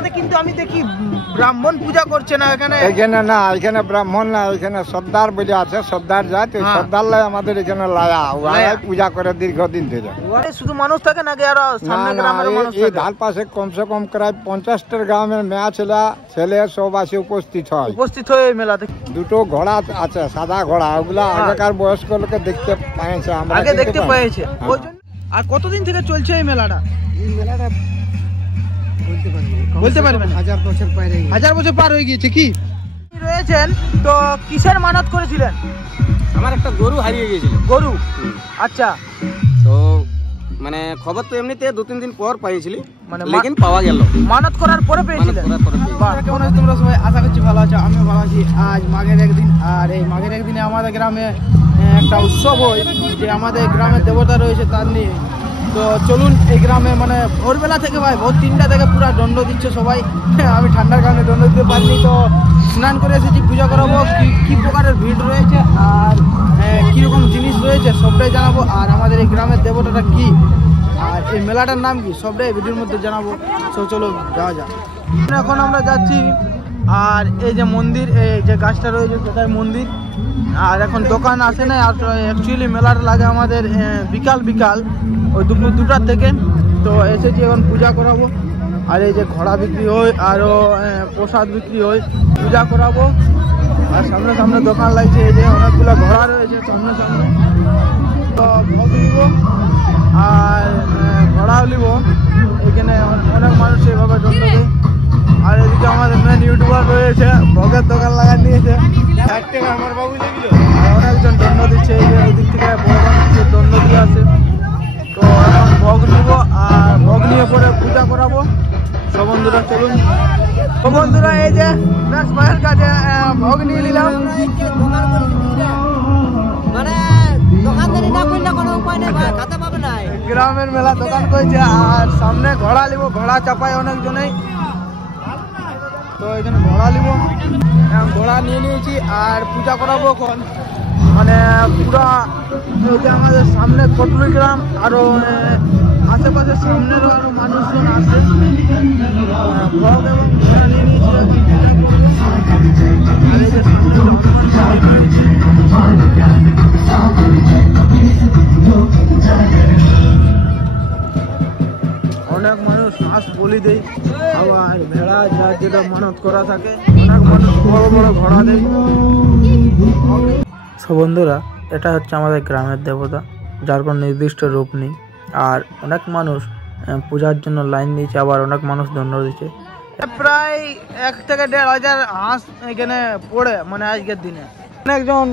মেলাতে কিন্তু আমি দেখি ব্রাহ্মণ পূজা করছে না এখানে। এখানে না, এখানে ব্রাহ্মণ না, এখানে সর্দার বলে আছে, সর্দার জাত। সর্দার লাই আমাদের এখানে লায়া পূজা করে দীর্ঘদিন ধরে। শুধু মানুষ থাকে নাকি আরো সামনে গ্রামের মানুষ থাকে? ধার পাশে কমসে কম প্রায় 50টার গ্রামের মেয়া ছেলে সব আসে উপস্থিত হয় এই মেলাতে। দুটো ঘোড়া আছে, সাদা ঘোড়া, ওগুলা আগেকার বয়স্ক লোকে দেখতে পাইছে, আমরা আগে দেখতে পেয়েছে। আর কতদিন থেকে চলছে এই মেলাটা? এই মেলাটা বলতে পারবেন? 1000 বছর পার হয়ে গিয়েছে। কি রয়েছেন তো কিসের মানত করেছিলেন? আমার একটা গরু হারিয়ে গিয়েছিল। গরু? আচ্ছা। তো মানে খবর তো এমনিতে 2-3 দিন পর পাইছিলি, মানে লেকিন পাওয়া গেল। মানত করার পরে পেয়েছিলেন? কেমন আছো তোমরা সবাই? আশা করছি ভালো আছো, আমিও ভালো আছি। আজ মাঘের একদিন, আর এই মাঘের একদিনে আমাদের গ্রামে একটা উৎসব হয়, যে আমাদের গ্রামের দেবতা রয়েছে তার নিয়ে। তো চলুন এই গ্রামে মানে ভোরবেলা থেকে ভাই ভোর 3টা থেকে পুরো দণ্ড দিচ্ছে সবাই। আমি ঠান্ডার কারণে দণ্ড দিতে পারিনি, তো স্নান করে এসেছি, পূজা করাবো। কি প্রকারের ভিড় রয়েছে আর কীরকম জিনিস রয়েছে সবটাই জানাবো। আর আমাদের এই গ্রামের দেবতাটা কি আর এই মেলাটার নাম কি সবটাই ভিডিওর মধ্যে জানাবো। তো চলো যাওয়া যাক। এখন আমরা যাচ্ছি, আর এই যে মন্দির, এই যে গাছটা রয়েছে সেটাই মন্দির। আর এখন দোকান আসে না, আর অ্যাকচুয়ালি মেলাটা লাগে আমাদের বিকাল ওই দুপুর 2টার থেকে। তো এসেছি এখন পূজা করাবো। আর এই যে ঘোড়া বিক্রি হয়, আরও প্রসাদ বিক্রি হয়, পূজা করাবো। আর সামনে দোকান লাগছে, এই যে অনেকগুলো ঘোড়া রয়েছে সামনে। তো ভোগ নিব আর ঘোড়াও নিব। এখানে অনেক মানুষ এইভাবে দণ্ড দেয়। আর এদিকে আমাদের মেন ইউটিউবার রয়েছে, ভোগের দোকান লাগা নিয়েছে। আমার বাবু অনেকজন দণ্ড দিচ্ছে, এই যে ওই দিক থেকে বড় মানুষের দণ্ড দিয়ে আসে। তো এখন ভোগ নিব, আর ভোগ নিয়ে পরে পূজা করাবো। সব বন্ধুরা চলুন। তো বন্ধুরা এই যে ম্যাক্স ভাইয়ের কাছে ভোগ নিয়ে নিলাম। মানে দোকানদারি না করলে কোনো উপায় নেই ভাই, খাতে পাবে না। গ্রামের মেলা দোকান করেছে, আর সামনে ঘোড়া নিব, ঘোড়া চাপায় অনেকজনেই। তো এখানে ঘোড়া নিব, ঘোড়া নিয়ে নিয়েছি আর পূজা করাবো এখন। মানে পুরা এই যে আমাদের সামনে কটুলি গ্রাম, আরও আশেপাশের সামনেরও আরও মানুষজন আসে। ভোগ এবং ঘোড়া নিয়ে নিয়েছি, আর এই যে অনেক মানুষ হাঁস বলি দেয়, আবার ভেড়া যার যেটা মানত করা থাকে, অনেক মানুষ বড় বড় ঘোড়া দেয়। সব বন্ধুরা এটা হচ্ছে আমাদের গ্রামের দেবতা, যার কোনো নির্দিষ্ট রূপ নেই। আর অনেক মানুষ পূজার জন্য লাইন দিয়েছে, আবার অনেক মানুষ দণ্ড দিচ্ছে। প্রায় 1 থেকে 1.5 হাঁস এখানে পড়ে মানে আজকের দিনে। একজন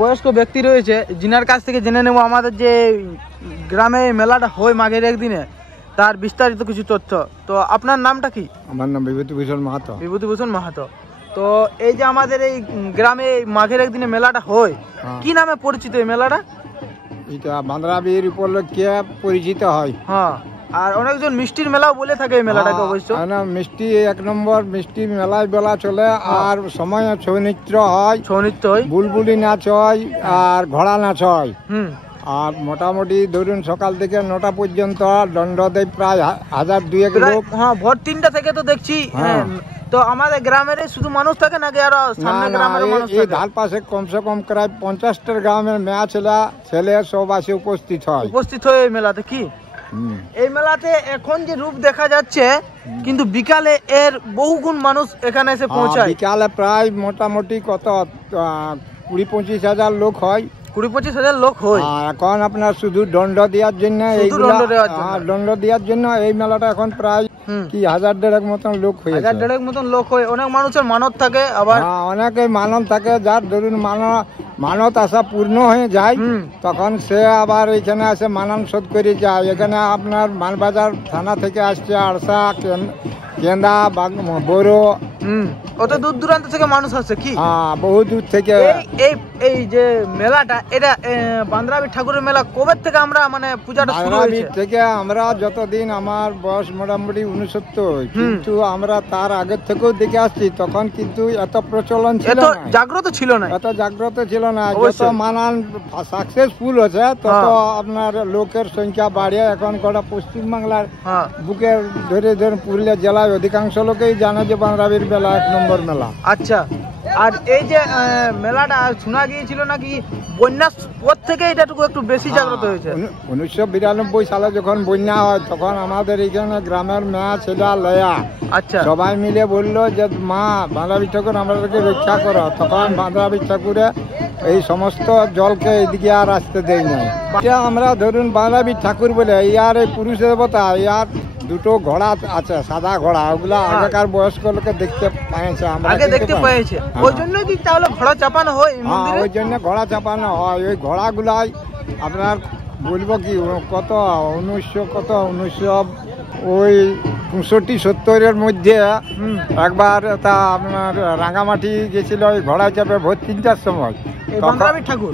বয়স্ক ব্যক্তি রয়েছে, যিনার কাছ থেকে জেনে নেব আমাদের যে গ্রামে মেলাটা হয় মাঘের একদিনে, তার বিস্তারিত কিছু তথ্য। তো আপনার নামটা কি? আমার নাম বিভূতিভূষণ মাহাতো। বিভূতিভূষণ মাহাতো। তো এই যে আমাদের এই গ্রামে মাঘের একদিনে মেলাটা হয়, কি নামে পরিচিত এই মেলাটা? এটা বান্দ্রাবীর উপলক্ষে পরিচিত হয়। হ্যাঁ, আর অনেকজন মিষ্টির মেলাও বলে থাকে এই মেলাটাকে। অবশ্য মিষ্টি 1 নম্বর মিষ্টি মেলায় বেলা চলে। আর সময় ছৌ নৃত্য হয়, বুলবুলি নাচ হয়, আর ঘোড়া নাচ হয়। আর মোটামুটি ধরুন সকাল থেকে 9টা পর্যন্ত দণ্ড দেয় প্রায় 1000-2 লোক। হ্যাঁ, ভোর 3টা থেকে তো দেখছি। তো আমাদের গ্রামের শুধু মানুষ থাকে নাকি আরো সামনে গ্রামের মানুষ থাকে? এই ধার পাশে কমসে কম প্রায় 50টার গ্রামের মেয়া ছেলে সব আসে উপস্থিত হয় এই মেলাতে। কি এই মেলাতে এখন যে রূপ দেখা যাচ্ছে, কিন্তু বিকালে এর বহুগুণ মানুষ এখানে এসে পৌঁছায়। বিকালে প্রায় মোটামুটি কত 20-25 হাজার লোক হয়। 20-25 হাজার লোক হয়। এখন আপনার শুধু দণ্ড দেওয়ার জন্য, দণ্ড দেওয়ার জন্য এই মেলাটা এখন প্রায় কি 1000-1,500 মতন লোক হয়। 1000-1,500 মতন লোক হয়। অনেক মানুষের মানত থাকে, আবার অনেকে মানত থাকে, যার ধরুন মানত আশা পূর্ণ হয়ে যায়, তখন সে আবার এখানে আসে মানন শোধ করে যায়। এখানে আপনার মানবাজার থানা থেকে আসছে আড়সা, কেন্দা, বড়ো, অত দূর দূরান্ত থেকে মানুষ আসছে কি? হ্যাঁ, বহু দূর থেকে। এই এই যে মেলাটা, এটা বান্দ্রাবীর ঠাকুরের মেলা কবে থেকে আমরা মানে পূজাটা শুরু হয়েছে? থেকে আমরা যতদিন আমার বয়স মোটামুটি 69, কিন্তু আমরা তার আগের থেকেও দেখে আসছি। তখন কিন্তু এত প্রচলন ছিল এত না, জাগ্রত ছিল না, এত জাগ্রত ছিল না। যত মানান সাকসেসফুল হচ্ছে তত আপনার লোকের সংখ্যা বাড়ে। এখন গোটা পশ্চিমবাংলার বুকে ধরে ধরে পুরুলিয়া জেলায় অধিকাংশ লোকেই জানে যে বান্দ্রাবীর মেলা 1 নম্বর মেলা। আচ্ছা, আর এই যে মেলাটা শোনা গিয়েছিল নাকি বন্যার পর থেকে এটাটুকু একটু বেশি জাগ্রত হয়েছে। 1992 সালে যখন বন্যা হয় তখন আমাদের এখানে গ্রামের মেয়া ছেলে লয়া আচ্ছা সবাই মিলে বললো যে মা বান্দ্রাবী ঠাকুর আমাদেরকে রক্ষা করো। তখন বান্দ্রাবী ঠাকুরে এই সমস্ত জলকে এদিকে আর আসতে দেয় নাই। আমরা ধরুন বান্দ্রাবী ঠাকুর বলে ইয়ার এই পুরুষ দেবতা, ইয়ার দুটো ঘোড়া আছে, সাদা ঘোড়া, ওগুলা আগেকার বয়স্ক লোকে দেখতে পাইছে, আমরা আগে দেখতে পেয়েছে। ওই জন্যই কি তাহলে ঘোড়া চাপানো হয় মন্দিরে? ওই জন্য ঘোড়া চাপানো হয়। ওই ঘোড়াগুলাই আপনার বলবো কি কত 1965-70 মধ্যে একবার তা আপনার রাঙামাটি গেছিল ওই ঘোড়া চাপে ভোর 3টার সময়।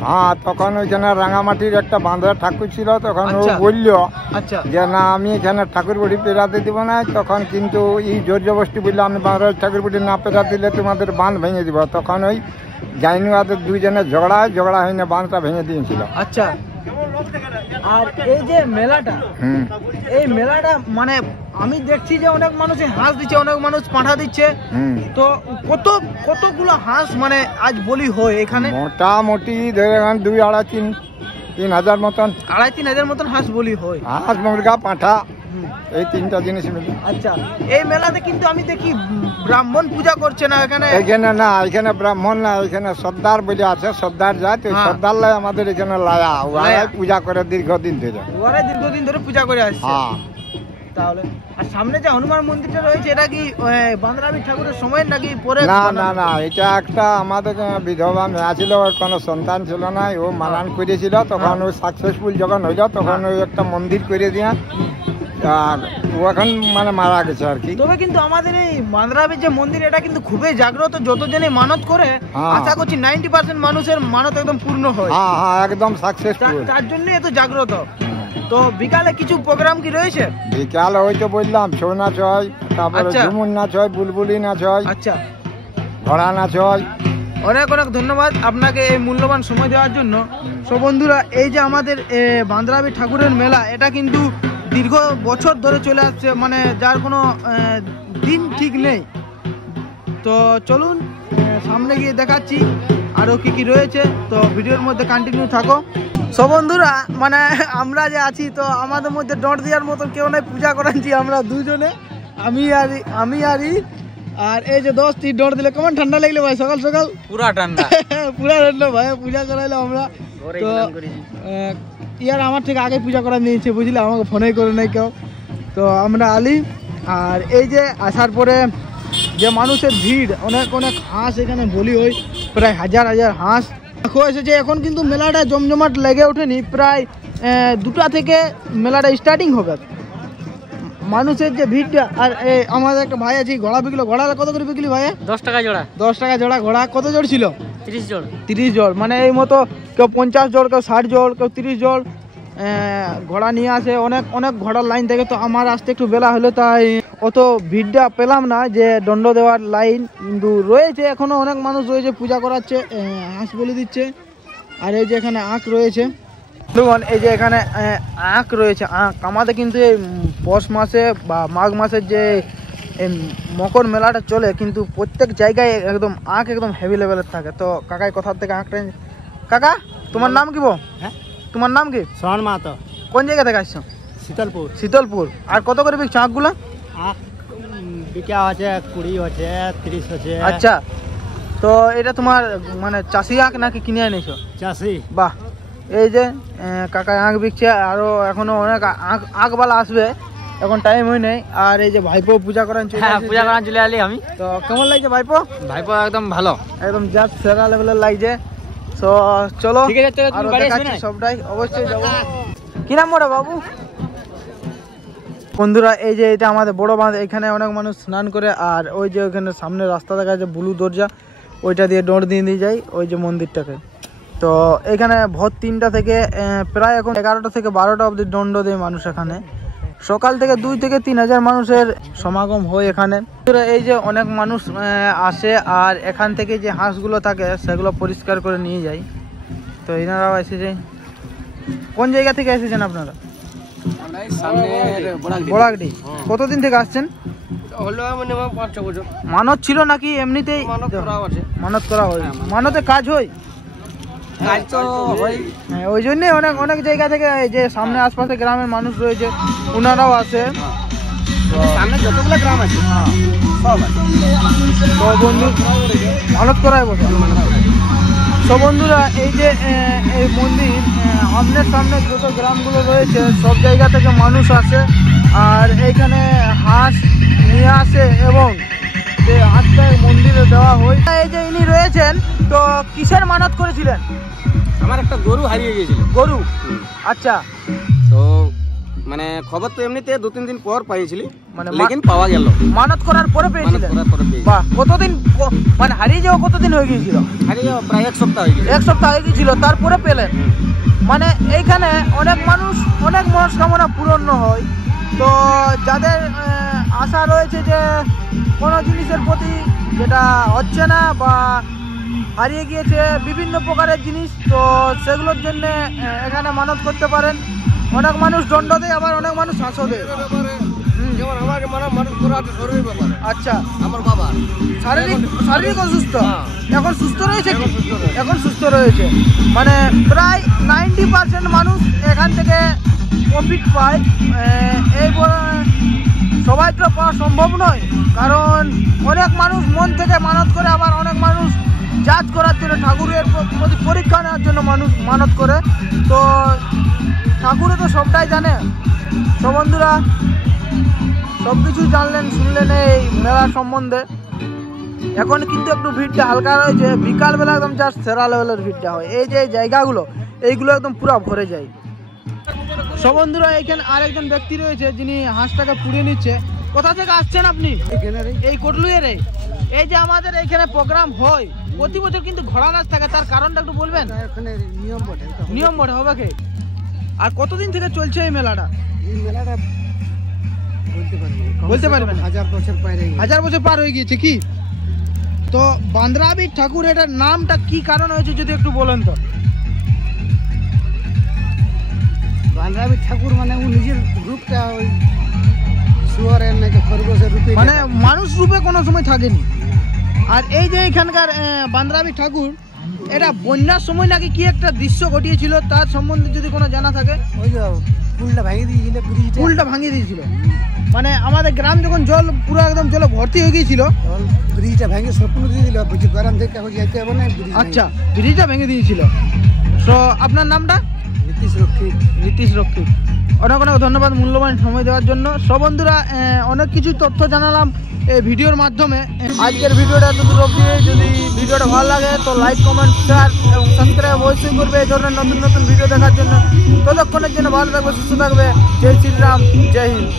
হ্যাঁ, তখন ওইখানে রাঙামাটির একটা বাঁধা ঠাকুর ছিল। তখন ও বললো যে না আমি এখানে ঠাকুর বাড়ি পেরাতে দিব না। তখন কিন্তু এই জোর জবরদস্তি বললো আমি বাঁধা ঠাকুর বাড়ি না পেরা দিলে তোমাদের বাঁধ ভেঙে দিব। তখন ওই জাইনুয়াদের দুইজনের ঝগড়া হয়নি, বাঁধটা ভেঙে দিয়েছিল। আচ্ছা, আর এই যে মেলাটা, এই মেলাটা মানে আমি দেখছি যে অনেক মানুষ হাঁস দিচ্ছে, অনেক মানুষ পাঁঠা দিচ্ছে। তো কতগুলো হাঁস মানে আজ বলি হয় এখানে? মোটামুটি ধরে 2,500-3,000 মতন, 2,500-3,000 মতন হাঁস বলি হয়। হাঁস, মুরগা, পাঁঠা, এই 3টা জিনিস মিলে। আচ্ছা, এই মেলাতে কিন্তু আমি দেখি ব্রাহ্মণ পূজা করছে না এখানে? না, এখানে ব্রাহ্মণ না, এখানে সর্দার বলে আছে, সর্দার জাত। সর্দার লাই আমাদের এখানে লায়া ওরাই পূজা করে দীর্ঘদিন ধরে, পূজা করে আসছে। তাহলে আর সামনে যে হনুমান মন্দিরটা রয়েছে এটা কি বান্দ্রাবী ঠাকুরের সময় নাকি পরে? না, এটা একটা আমাদের বিধবা মেয়া ছিল, ওর কোনো সন্তান ছিল না, ও মালান করেছিল। তখন ও সাকসেসফুল যখন হইল তখন ওই একটা মন্দির করে দিয়া আর ও এখন মানে মারা গেছে আর কি। তবে কিন্তু আমাদের এই বান্দ্রাবীর যে মন্দির এটা কিন্তু খুবই জাগ্রত। যতজনে মানত করে আশা করছি 90% মানুষের মানত একদম পূর্ণ হয়। হ্যাঁ, একদম সাকসেসফুল, তার জন্য এত জাগ্রত। তো বিকালে কিছু প্রোগ্রাম কি রয়েছে? বিকালে ওই তো বললাম ছৌ নাচ হয়, তারপরে ঝুমুর নাচ হয়, বুলবুলি নাচ হয়, আচ্ছা ঘোড়া নাচ হয়। অনেক অনেক ধন্যবাদ আপনাকে এই মূল্যবান সময় দেওয়ার জন্য। সো বন্ধুরা, এই যে আমাদের বান্দ্রাবী ঠাকুরের মেলা, এটা কিন্তু দীর্ঘ বছর ধরে চলে আসছে, মানে যার কোনো দিন ঠিক নেই। তো চলুন সামনে গিয়ে দেখাচ্ছি আরও কি রয়েছে। তো ভিডিওর মধ্যে কন্টিনিউ থাকো। সব বন্ধুরা, মানে আমরা যে আছি তো আমাদের মধ্যে ডট দেওয়ার মতন কেউ নাই, পূজা করাচ্ছি আমরা দুজনে, আমি আর এই যে 10টি ডট দিলে। কেমন ঠান্ডা লাগলো ভাই? সকাল সকাল পুরা ঠান্ডা পুরা ঠান্ডা ভাই। পূজা করাইলো আমরা তো ইয়ার আমার থেকে আগে পূজা করা নিয়েছে বুঝলে, আমাকে ফোনে করে নাই কেউ। তো আমরা আলি, আর এই যে আসার পরে যে মানুষের ভিড়, অনেক হাঁস এখানে বলি হয়, প্রায় হাজার হাঁস দেখো এসেছে। এখন কিন্তু মেলাটা জমজমাট লেগে ওঠেনি, প্রায় 2টা থেকে মেলাটা স্টার্টিং হবে। মানুষের যে ভিড়টা, আর আমাদের একটা ভাই আছে ঘোড়া বিকলো। ঘোড়া কত করে বিকলি ভাই? 10 টাকা জোড়া। 10 টাকা জোড়া। ঘোড়া কত জোড় ছিল? 30 জোড়। 30 জোড়, মানে এই মতো কেউ 50 জোড়, কেউ 60 জোড়, কেউ 30 জোড় ঘোড়া নিয়ে আসে। অনেক ঘোড়ার লাইন থেকে। তো আমার আসতে একটু বেলা হলো, তাই অত ভিড়টা পেলাম না যে দণ্ড দেওয়ার লাইন, কিন্তু রয়েছে এখনো অনেক মানুষ রয়েছে, পূজা করাচ্ছে, হাঁস বলে দিচ্ছে। আর এই যে এখানে আঁক রয়েছে, এই যে এখানে আঁক রয়েছে। আঁক আমাদের কিন্তু এই পৌষ মাসে বা মাঘ মাসের যে মকর মেলাটা চলে, কিন্তু প্রত্যেক জায়গায় একদম আঁক একদম হেভি লেভেলের থাকে। তো কাকাই কোথার থেকে আঁকটা? কাকা তোমার নাম কি? হ্যাঁ, তোমার নাম কি? সোহন মাহাতো। কোন জায়গা থেকে আসছো? শীতলপুর। আর কত করে বিকছো আঁকগুলো? আঁক বিকা আছে 20 আছে, 30 আছে। আচ্ছা, তো এটা তোমার মানে চাষি আঁক নাকি কিনে এনেছো? চাষি। বাহ, এই যে কাকা আঁক বিকছে, আরো এখনো অনেক আঁকবালা আসবে, এখন টাইম হয় নাই। আর এই যে ভাইপো পূজা করান চলে আলি আমি। তো কেমন লাগছে ভাইপো? একদম ভালো, একদম জাস্ট সেরা লেভেলের লাগছে। তো চলো সবটাই অবশ্যই যাবো। কি নাম ওরা বাবু? বন্ধুরা এই যে এটা আমাদের বড় বাঁধ, এখানে অনেক মানুষ স্নান করে। আর ওই যে ওখানে সামনে রাস্তা দেখা যাচ্ছে ব্লু দরজা, ওইটা দিয়ে ডোর দিয়ে যায় ওই যে মন্দিরটাকে। তো এখানে ভোর 3টা থেকে প্রায় এখন 11টা থেকে 12টা অবধি দণ্ড দেয় মানুষ এখানে। সকাল থেকে 2 থেকে 3 হাজার মানুষের সমাগম হয় এখানে। এই যে অনেক মানুষ আসে আর এখান থেকে যে হাঁসগুলো থাকে সেগুলো পরিষ্কার করে নিয়ে যায়। তো এনারাও এসেছে। কোন জায়গা থেকে এসেছেন আপনারা? বড়াগডি। কতদিন থেকে আসছেন? মানত ছিল নাকি এমনিতেই মানত করা হয়? মানতে কাজ হয়? হ্যাঁ, ওই জন্যে অনেক অনেক জায়গা থেকে যে সামনে আশপাশে গ্রামের মানুষ রয়েছে ওনারাও আসে। সামনে যতগুলো গ্রাম আছে সব আছে। তো বন্ধু মানত করায় বসে। তো বন্ধুরা এই যে এই মন্দির আমনের সামনে যত গ্রামগুলো রয়েছে সব জায়গা থেকে মানুষ আসে আর এইখানে হাঁস নিয়ে আসে এবং সেই হাঁসটা মন্দিরে দেওয়া হয়। এই যে ইনি রয়েছেন, তো কিসের মানত করেছিলেন? আমার একটা গরু হারিয়ে গিয়েছিল। গরু? আচ্ছা। তো মানে খবর তো এমনিতে 2-3 দিন পর পাইছিলি, মানে লেকিন পাওয়া গেল। মানত করার পরে পেয়েছিলেন? মানত করার পরে পেয়েছি। বাহ, কতদিন মানে হারিয়ে যাওয়া কতদিন হয়ে গিয়েছিল? হারিয়ে যাওয়া প্রায় 1 সপ্তাহ হয়ে গেল। 1 সপ্তাহ হয়ে গিয়েছিল, তারপরে পেলেন। মানে এইখানে অনেক মানুষ অনেক মনস্কামনা পূরণ হয়। তো যাদের আশা রয়েছে যে কোনো জিনিসের প্রতি যেটা হচ্ছে না বা হারিয়ে গিয়েছে বিভিন্ন প্রকারের জিনিস, তো সেগুলোর জন্য এখানে মানত করতে পারেন। অনেক মানুষ দণ্ড দেয়, আবার অনেক মানুষ হাঁসও দেয়। আচ্ছা, আমার বাবা শারীরিক অসুস্থ, এখন সুস্থ রয়েছে? এখন সুস্থ রয়েছে। মানে প্রায় 90% মানুষ এখান থেকে প্রফিট পায়। এই সবাই তো পাওয়া সম্ভব নয়, কারণ অনেক মানুষ মন থেকে মানত করে, আবার অনেক মানুষ জাজ করার জন্য ঠাকুরের প্রতি পরীক্ষা নেওয়ার জন্য মানুষ মানত করে। তো ঠাকুরে তো সবটাই জানে। তো বন্ধুরা সব কিছু জানলেন শুনলেন এই মেলা সম্বন্ধে। এখন কিন্তু একটু ভিড়টা হালকা রয়েছে, বিকালবেলা একদম জাস্ট সেরা লেভেলের ভিড়টা হয়। এই যে জায়গাগুলো এইগুলো একদম পুরো ভরে যায়। সব বন্ধুরা এখানে আরেকজন ব্যক্তি রয়েছে যিনি হাঁসটাকে পুড়িয়ে নিচ্ছে। কোথা থেকে আসছেন আপনি? এই কোটলুয়ের। এই যে আমাদের এখানে প্রোগ্রাম হয় প্রতি বছর কিন্তু ঘোড়া নাচ থাকে, তার কারণটা একটু বলবেন? নিয়ম বটে হবে কে? আর কতদিন থেকে চলছে এই মেলাটা? বলতে পারবেন? 1000 বছর পার হয়ে গিয়েছে কি? তো বান্দ্রাবীর ঠাকুর এটার নামটা কি কারণ হয়েছে যদি একটু বলেন তো? বান্দ্রাবীর ঠাকুর মানে ও নিজের রূপটা ওই শুয়ারের নাকি খরগোশের রূপে, মানে মানুষ রূপে কোনো সময় থাকেনি। আর এই যে এখানকার বান্দ্রাবীর ঠাকুর, এটা বন্যার সময় নাকি কি একটা দৃশ্য ঘটিয়েছিল, তার সম্বন্ধে যদি কোনো জানা থাকে? ওই যে পুলটা ভাঙিয়ে দিয়েছিল, পুলটা ভাঙিয়ে দিয়েছিল। মানে আমাদের গ্রাম যখন জল পুরো একদম জলে ভর্তি হয়ে গিয়েছিল, ব্রিজটা ভেঙে সম্পূর্ণ দিয়ে দিল। গ্রাম থেকে যেতে হবে না। আচ্ছা, ব্রিজটা ভেঙে দিয়েছিল। তো আপনার নামটা? নীতিশ রক্ষিত। অনেক অনেক ধন্যবাদ মূল্যবান সময় দেওয়ার জন্য। সব বন্ধুরা অনেক কিছু তথ্য জানালাম এই ভিডিওর মাধ্যমে। আজকের ভিডিওটা এতদূর অবধি। যদি ভিডিওটা ভালো লাগে তো লাইক, কমেন্ট, শেয়ার এবং সাবস্ক্রাইব অবশ্যই করবে এই ধরনের নতুন নতুন ভিডিও দেখার জন্য। ততক্ষণের জন্য ভালো থাকবে, সুস্থ থাকবে। জয় শ্রীরাম, জয় হিন্দ।